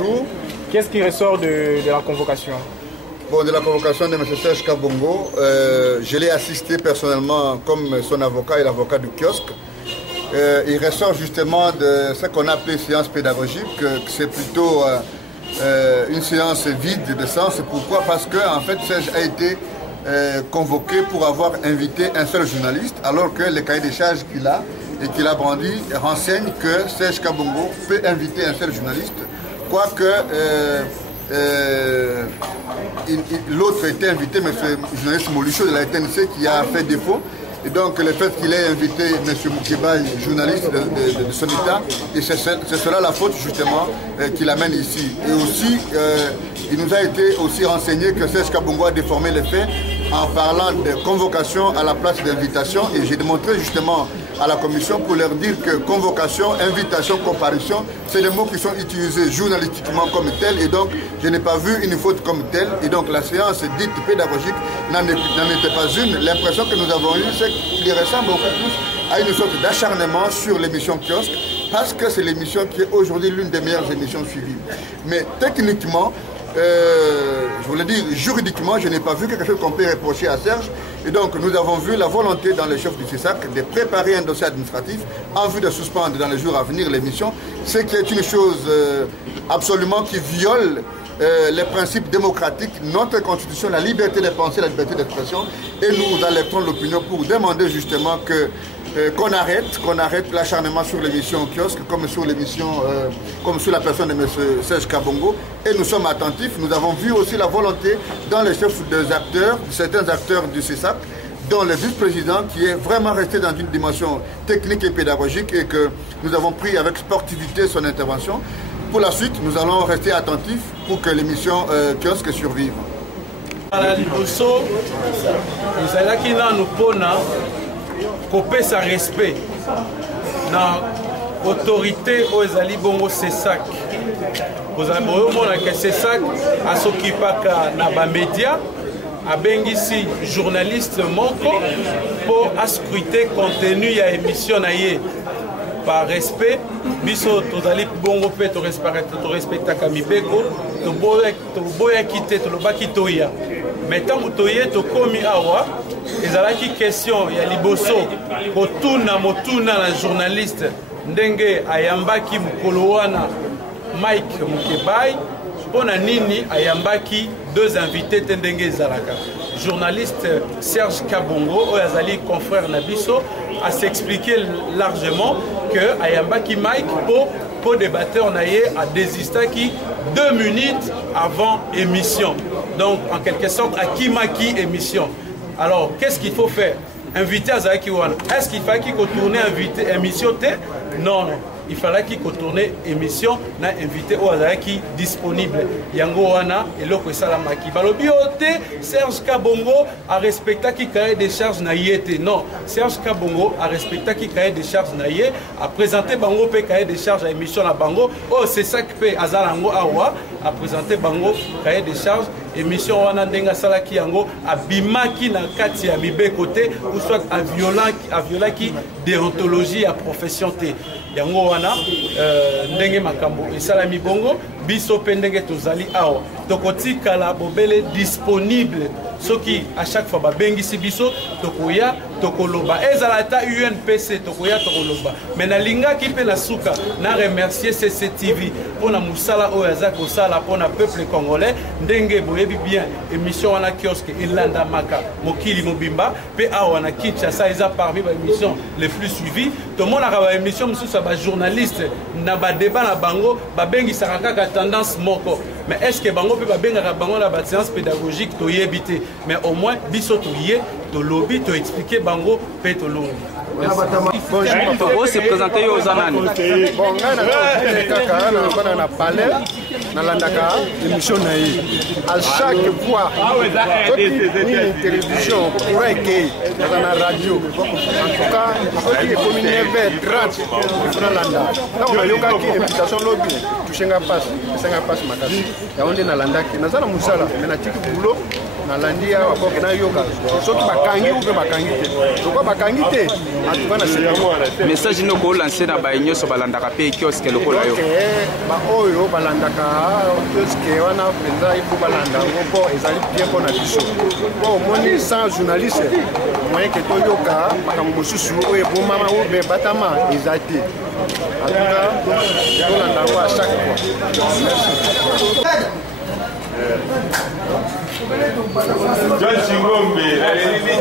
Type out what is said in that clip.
bonjour. Qu'est-ce qui ressort de la convocation? Bon, de la convocation de M. Serge Kabongo, je l'ai assisté personnellement comme son avocat et l'avocat du kiosque. Il ressort justement de ce qu'on a appelé séance pédagogique, que c'est plutôt une séance vide de sens. Pourquoi? Parce que en fait, Serge a été convoqué pour avoir invité un seul journaliste, alors que le cahier des charges qu'il a et qu'il a brandi renseigne que Serge Kabongo peut inviter un seul journaliste, quoique l'autre était invité, M. journaliste Molucho de la TNC, qui a fait défaut. Et donc le fait qu'il ait invité M. Moukébaï, journaliste de son état, et c'est cela la faute justement qui l'amène ici. Et aussi, il nous a été aussi renseigné que Serge Kabongo a déformé les faits en parlant de convocation à la place d'invitation. Et j'ai démontré justement à la commission pour leur dire que convocation, invitation, comparution, c'est des mots qui sont utilisés journalistiquement comme tels. Et donc, je n'ai pas vu une faute comme telle. Et donc, la séance dite pédagogique n'en était pas une. L'impression que nous avons eue, c'est qu'il ressemble beaucoup plus à une sorte d'acharnement sur l'émission Kiosque, parce que c'est l'émission qui est aujourd'hui l'une des meilleures émissions suivies. Mais techniquement, je voulais dire, juridiquement, je n'ai pas vu quelque chose qu'on peut reprocher à Serge. Et donc, nous avons vu la volonté dans les chefs du CESAC de préparer un dossier administratif en vue de suspendre dans les jours à venir l'émission, ce qui est une chose absolument qui viole les principes démocratiques, notre constitution, la liberté de penser, la liberté d'expression. Et nous alertons l'opinion pour demander justement qu'on arrête l'acharnement sur l'émission Kiosque, comme sur l'émission, comme sur la personne de M. Serge Kabongo. Et nous sommes attentifs. Nous avons vu aussi la volonté dans les chefs des acteurs, certains acteurs du CESAC, dont le vice-président qui est vraiment resté dans une dimension technique et pédagogique, et que nous avons pris avec sportivité son intervention. Pour la suite, nous allons rester attentifs pour que l'émission Kiosque survive. Kopesa respect na autorité aux ezali bongo CESAC. Bozomona que CESAC asokipaka na ba média abengisi journaliste moko pour ascruter contenu ya émission na ye. Par respect, biso tozali bongo pe to respectaka mibeko to boya kite to lobaki toya. Mais tant que toye to komi awa ezalaki question ya liboso kotuna motuna na journaliste ndenge ayambaki mukolo wana Mike Moukébaï pona nini ayambaki deux invités te ndenge ezalaka. Journaliste Serge Kabongo oyazali confrère na biso a s'expliquer largement que ayambaki Mike pour débatteur naye a désisté 2 minutes avant émission. Donc en quelque sorte à Kimaki émission. Alors qu'est-ce qu'il faut faire? Inviter à Zaki Wan. Est-ce qu'il fallait qu'il tourne invité émission? Non, non. Il fallait qu'il tourne émission na invité au Azaki disponible. Yango wana et l'autre salamaki. Balobiote Serge Kabongo a respecté qui cahier des charges na yete. Non, Serge Kabongo a respecté qui cahier des charges na yé, a présenté bango pe cahier des charges à émission na bango. Oh c'est ça que pe azalango awa a présenté bango cahier des charges émission wana ndenga salaki yango abimaki na kati ya mibe côté ou soit a violaki déontologie à profession té. Yango wana ndenge makambo esalami bongo biso pe ndenge tozali awa tokotika la bobele disponible soki à chaque fois babengisi biso tokoya tokoloba ezalata UNPC tokoya tokoloba mais nalingaki pe na suka na remercier CCTV pona musala oyo aza kosala pona peuple congolais ndenge boyebi bien émission wana Kiosque elanda maka mokili mobimba pe awa na Kinshasa eza parmi ba émission les plus suivies to mona ka ba émission mususa ba journaliste na ba débat na bango babengisaka kaka tendance moko. Mais est-ce que bango peut babengaka bango na ba séance pédagogique to yebité mais au moins biso to yé to lobby to expliquer bango pe to longi. Bonjour, se présenter aux Anani. Bon, on a parlé dans la émission. À chaque fois, une télévision pourrait être dans la radio. En tout cas, il faut communiquer vers 30 là, on a eu une invitation lobby. Tu n'as pas makasi. Il y a un landa qui n'a pas musala, mais na tiki boulot. Na landia wa kwa na yoga. Soki bakangi ou bakangi te. Pourquoi bakangi te? En tout cas, na message no ko lancer na ba nyoso balandaka pe kioske lokola yo ba oyo balandaka kioske wana penza ipo balanda ngo ezali bien pour na biso po moni sans journaliste moyen que toyoka makambo mosusu oyo bomama o be batama ezati en tout cas tolanda ngo à chaque fois. Merci. John Chingombe, la Lili